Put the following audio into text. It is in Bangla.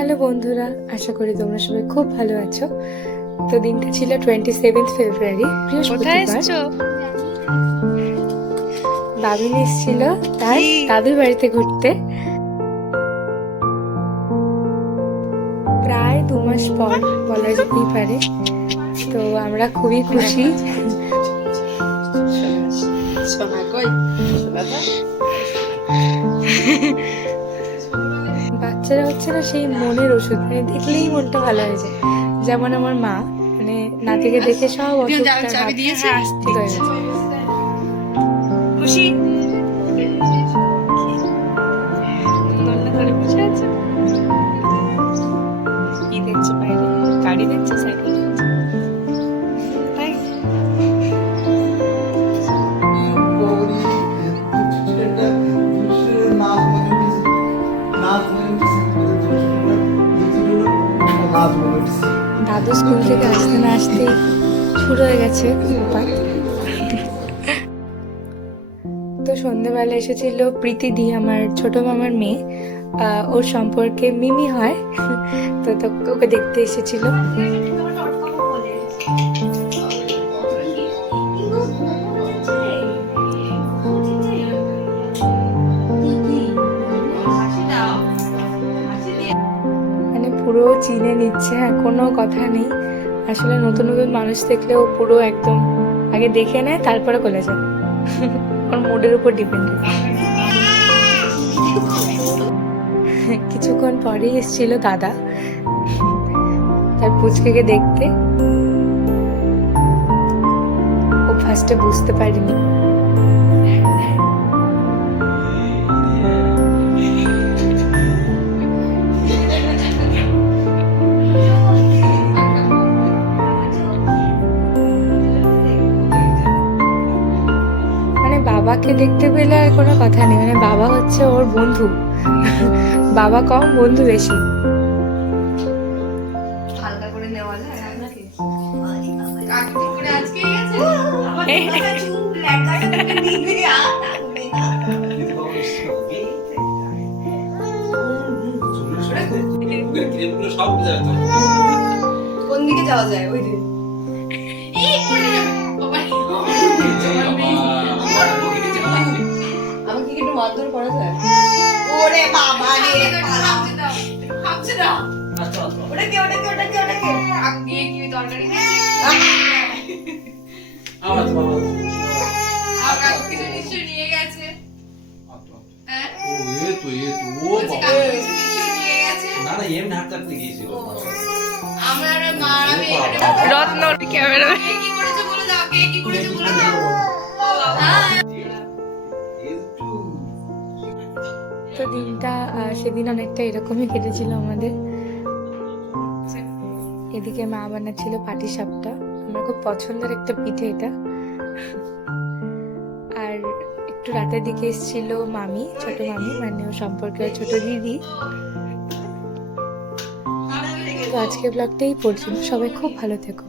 হ্যালো বন্ধুরা, আশা করি তোমরা সবাই খুব ভালো আছো। তো দিনটা ছিল 27 ফেব্রুয়ারি, বৃহস্পতিবার। বাবিন এসেছিল তার দাদুর বাড়িতে ঘুরতে, প্রায় 2 মাস পর বলা যেতেই পারে। তো আমরা খুবই খুশি। বাচ্চারা হচ্ছে না সেই মনের ওষুধ, মানে দেখলেই মনটা ভালো হয়ে যায়। যেমন আমার মা, মানে নাতিকে দেখে সব অসুখ ঠিক হয়ে গেছে। খুশি বসে আছে। কি দেখছে বাইরে? গাড়ি দেখছে, সাইকেল দেখছে। তাই দাদু স্কুল থেকে আসতে না আসতেই শুরু হয়ে গেছে উৎপাত। তো সন্ধ্যেবেলা এসেছিল প্রীতিদি, আমার ছোট মামার মেয়ে। ওর সম্পর্কে মিমি হয়, তো ওকে দেখতে এসেছিল। মানে পুরো চিনে নিচ্ছে, হ্যাঁ, কোনো কথা নেই। আসলে নতুন নতুন মানুষ দেখলেও পুরো একদম আগে দেখে নেয়, তারপরে বলে যায়। ওর মুডের উপর ডিপেন্ড। কিছুক্ষণ পরেই এসেছিল দাদা তার পুচকেকে দেখতে। ও ফার্স্টে বুঝতে পারেনি। বাবাকে দেখতে পেলে আর কোনো কথা নেই, মানে বাবা হচ্ছে ওর বন্ধু। বাবা কম, বন্ধু বেশি। হালকা করে নেওয়া যায় আপনাকে। কোন দিকে যাওয়া যায়? ওই দিকে আমাকে কি একটু মারধর করা যায়? ওরে বাবা রে, খাচ্ছে না। ওটা কি? আগ দিয়ে কি তরকারি খেয়েছিস? আমার বাবা আগা কিছু নিশ্চয় নিয়ে গেছে। হ্যাঁ, ও ও বাবা নিয়ে গেছে। না এমনি হাত চাপতে গিয়েছিল। আমরা আমি রত্ন ক্যামেরা কি করেছে বলে দাও, কি করেছে বলে দাও। তো দিনটা সেদিন অনেকটা এরকমই কেটেছিল আমাদের। এদিকে মা বানাচ্ছিল পাটিসাপটা, আমার খুব পছন্দের একটা পিঠে এটা। আর একটু রাতের দিকে এসেছিল মামি, ছোট মামি, মানে ও সম্পর্কে ছোট দিদি। তো আজকে ব্লগটাই পড়ছিল। সবাই খুব ভালো থেকো।